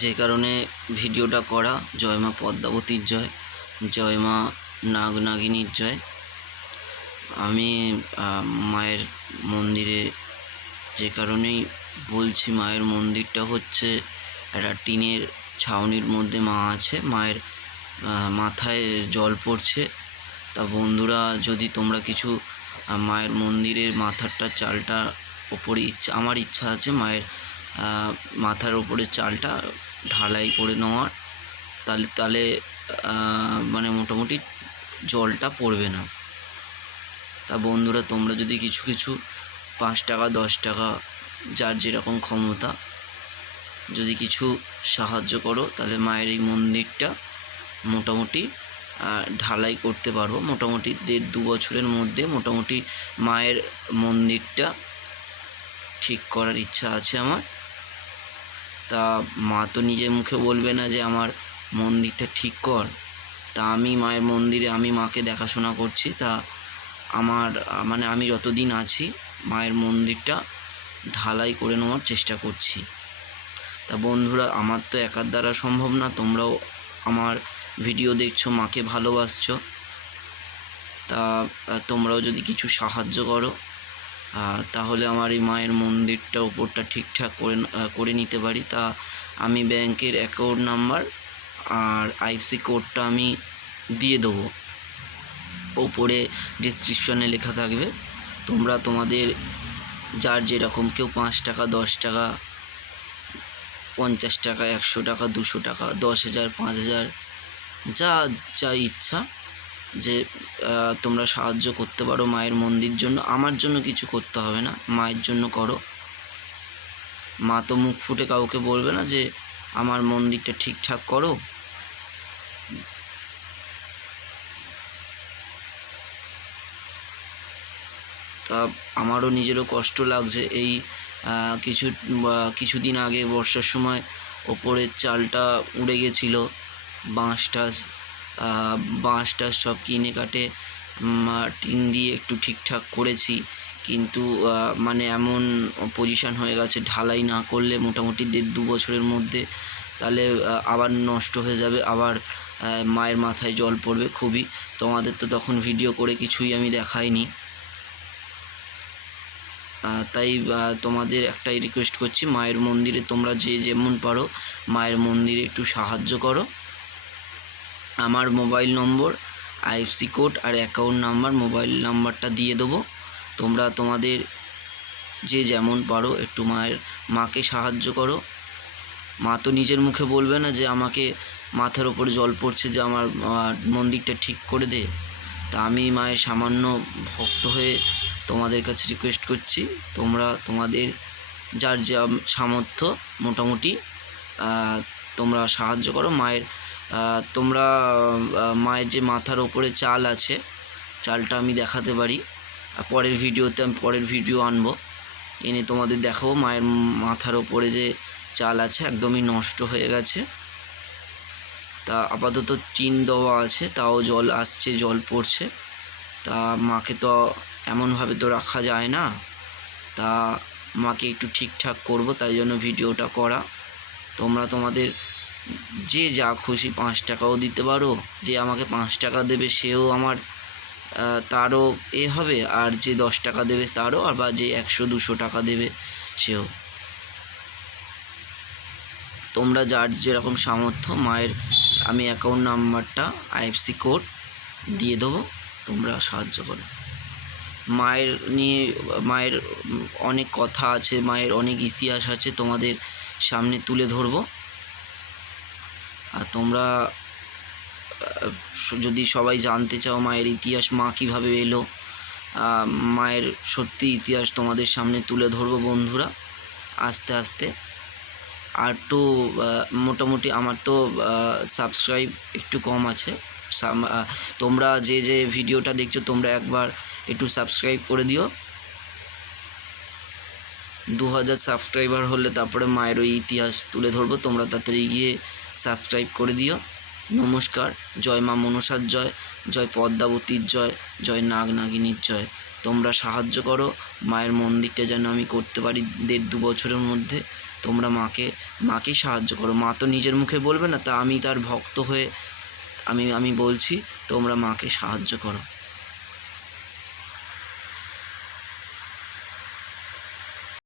যে কারণে ভিডিওটা করা। জয় মা পদ্মাবতীর জয়, জয় মা নাগনাগিনীর জয়। আমি মায়ের মন্দিরে যে কারণেই বলছি, মায়ের মন্দিরটা হচ্ছে একটা টিনের ছাউনির মধ্যে মা আছে, মায়ের মাথায় জল পড়ছে। তা বন্ধুরা, যদি তোমরা কিছু মায়ের মন্দিরের মাথারটা চালটা ওপরে আমার ইচ্ছা আছে মায়ের মাথার ওপরে চালটা ঢালাই করে নেওয়ার, তাহলে মানে মোটামুটি জলটা পড়বে না। তা বন্ধুরা, তোমরা যদি কিছু 5 টাকা 10 টাকা যার যেরকম ক্ষমতা যদি কিছু সাহায্য করো, তাহলে মায়ের এই মন্দিরটা মোটামুটি ঢালাই করতে পারবো। মোটামুটি 1.5-2 বছরের মধ্যে মোটামুটি মায়ের মন্দিরটা ঠিক করার ইচ্ছা আছে আমার। তা মা তো নিজের মুখে বলবে না যে আমার মন্দিরটা ঠিক কর। তা আমি মায়ের মন্দিরে আমি মাকে দেখাশোনা করছি। তা আমার মানে আমি যতদিন আছি মায়ের মন্দিরটা ঢালাই করে নেওয়ার চেষ্টা করছি। তা বন্ধুরা, আমার তো একার দ্বারা সম্ভব না। তোমরাও আমার ভিডিও দেখছো, মাকে ভালোবাসছো, তা তোমরাও যদি কিছু সাহায্য করো তাহলে আমার এই মায়ের মন্দিরটা উপরটা ঠিকঠাক করে নিতে পারি। তা আমি ব্যাংকের অ্যাকাউন্ট নাম্বার আর আইএফএসসি কোডটা আমি দিয়ে দেবো, ওপরে ডিসক্রিপশনে লেখা থাকবে। তোমরা তোমাদের যার যেরকম, কেউ 5 টাকা 10 টাকা 50 টাকা 100 টাকা 200 টাকা 10,000 5,000 যা ইচ্ছা যে তোমরা সাহায্য করতে পারো মায়ের মন্দির জন্য। আমার জন্য কিছু করতে হবে না, মায়ের জন্য করো। মা তো মুখ ফুটে কাউকে বলবে না যে আমার মন্দিরটা ঠিকঠাক করো। তা আমারও নিজেরও কষ্ট লাগছে। এই কিছুদিন আগে বর্ষার সময় ওপরের চালটা উড়ে গেছিলো। বাঁশ টাস সব কিনে কাটে টিন দিয়ে একটু ঠিকঠাক করেছি, কিন্তু মানে এমন পজিশান হয়ে গেছে, ঢালাই না করলে মোটামুটি 1.5-2 বছরের মধ্যে তাহলে আবার নষ্ট হয়ে যাবে, আবার মায়ের মাথায় জল পড়বে খুবই। তোমাদের তো তখন ভিডিও করে কিছুই আমি দেখাইনি। তাই তোমাদের একটাই রিকোয়েস্ট করছি, মায়ের মন্দিরে তোমরা যে যেমন পারো মায়ের মন্দিরে একটু সাহায্য করো। আমার মোবাইল নম্বর, আইএফএসসি কোড আর অ্যাকাউন্ট নাম্বার, মোবাইল নাম্বারটা দিয়ে দেবো। তোমরা তোমাদের যে যেমন পারো একটু মাকে সাহায্য করো। মা তো নিজের মুখে বলবে না যে আমাকে মাথার ওপরে জল পড়ছে যে আমার মন্দিরটা ঠিক করে দে। তা আমি মায়ের সামান্য ভক্ত হয়ে তোমাদের কাছে রিকোয়েস্ট করছি, তোমরা তোমাদের যার যা সামর্থ্য মোটামুটি তোমরা সাহায্য করো মায়ের। তোমরা মায়ের যে মাথার ওপরে চাল আছে, চালটা আমি দেখাতে পারি। পরের ভিডিওতে আমি ভিডিও আনবো, এনে তোমাদের দেখাবো মায়ের মাথার ওপরে যে চাল আছে একদমই নষ্ট হয়ে গেছে। তা আপাতত টিন দেওয়া আছে, তাও জল আসছে, জল পড়ছে। তা মাকে তো এমনভাবে তো রাখা যায় না। তা মাকে একটু ঠিকঠাক করব, তাই জন্য ভিডিওটা করা। তোমরা তোমাদের যে যা খুশি 5 টাকাও দিতে পারো, যে আমাকে 5 টাকা দেবে সেও আমার তারও হবে, আর যে 10 টাকা দেবে তারও, আর বা যে 100-200 টাকা দেবে সেও। তোমরা যার যেরকম সামর্থ্য, মায়ের আমি অ্যাকাউন্ট নাম্বারটা আইএফএসসি কোড দিয়ে দেবো, তোমরা সাহায্য করো। মায়ের অনেক কথা আছে, মায়ের অনেক ইতিহাস আছে, তোমাদের সামনে তুলে ধরবো। আর তোমরা যদি সবাই জানতে চাও মায়ের ইতিহাস, মা কীভাবে এলো, মায়ের সত্যি ইতিহাস তোমাদের সামনে তুলে ধরবো বন্ধুরা আস্তে আস্তে। আর তো মোটামুটি আমার তো সাবস্ক্রাইব একটু কম আছে। তোমরা যে ভিডিওটা দেখছো তোমরা একবার একটু সাবস্ক্রাইব করে দিও। 2000 সাবস্ক্রাইবার হলে তারপরে মায়ের ওই ইতিহাস তুলে ধরবো, তোমরা তাড়াতাড়ি গিয়ে সাবস্ক্রাইব করে দিও। নমস্কার। জয় মা মনসার জয়, জয় পদ্মাবতীর জয়, জয় নাগনাগিনীর জয়। তোমরা সাহায্য করো মায়ের মন্দিরটা যেন আমি করতে পারি 1.5-2 বছরের মধ্যে। তোমরা মাকে সাহায্য করো। মা তো নিজের মুখে বলবে না, তা আমি তার ভক্ত হয়ে আমি বলছি তোমরা মাকে সাহায্য করো।